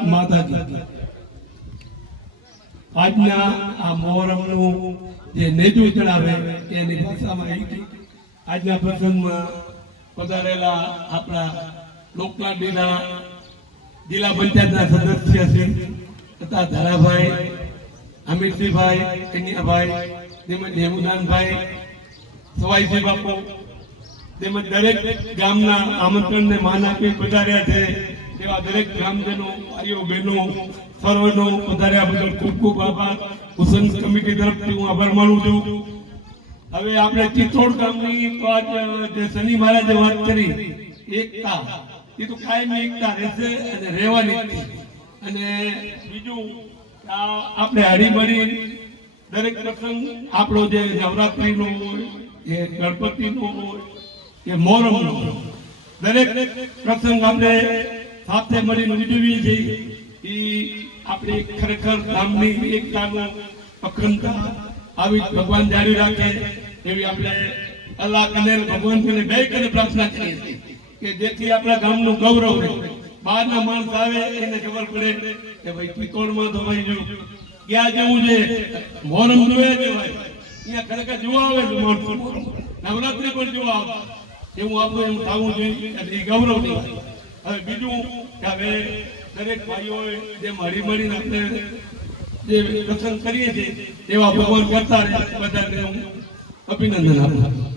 માતાજી આજના આ મોહરમનું જે નેજું ચડાવે એની ભાષામાં આજના પ્રસંગમાં પધારેલા આપણા લોકલાડીના જિલ્લા પંચાયતના સદસ્ય શ્રી તથા ધારાભાઈ અમિતસિંહભાઈ કન્યાભાઈ તેમજ હેમુદાનભાઈ સવાઈજી બાપુ તેમજ દરેક ગામના આમંત્રણને માન આપી પધાર્યા છે એવા દરેક ગ્રામજનો ભાઈઓ બહેનો સર્વનો પધાર્યા બદલ ખૂબ ખૂબ આભાર. હુસન કમિટી તરફથી હું આભાર માનું છું. હવે આપણે ચિત્રોડ ગામની તો આજ જે શનિ મહારાજે વાત કરી એકતા, એ તો કાયમી એકતા રહેશે અને રહેવાની. અને બીજું આપણે હળીમળી દરેક પ્રસંગ આપણો જે નવરાત્રીનો હોય કે ગણપતિનો હોય કે મોહરમનો દરેક પ્રસંગ આપણે સાથે મળીને ઉજવીએ છીએ. એ આપણે ખરેખર ગામની એકતાનો અખંડતા આવી ભગવાન જાળવી રાખે એવી આપણે અલ્લાહ કને ભગવાન કને બે કને પ્રાર્થના કરીએ છીએ કે જેથી આપણા ગામનું ગૌરવ રહે. બહારના માણસ આવે એને ખબર પડે કે ભાઈ પિત્તોડમાં તો ભાઈ જો ક્યાં જેવું છે મોહરમ જોયા જવાય અહીંયા ખરેખર જોવા આવે છે માણસો. નવરાત્રી પણ જોવા આવે એવું આપણું એમ થવું જોઈએ એટલે એ ગૌરવ નહીં. હવે બીજું કે હવે દરેક ભાઈઓએ જેમ હળીમળીને આપણે જે પ્રસંગ કરીએ છીએ એવા ભગવાન કરતા રહે. બધાને હું અભિનંદન આપું.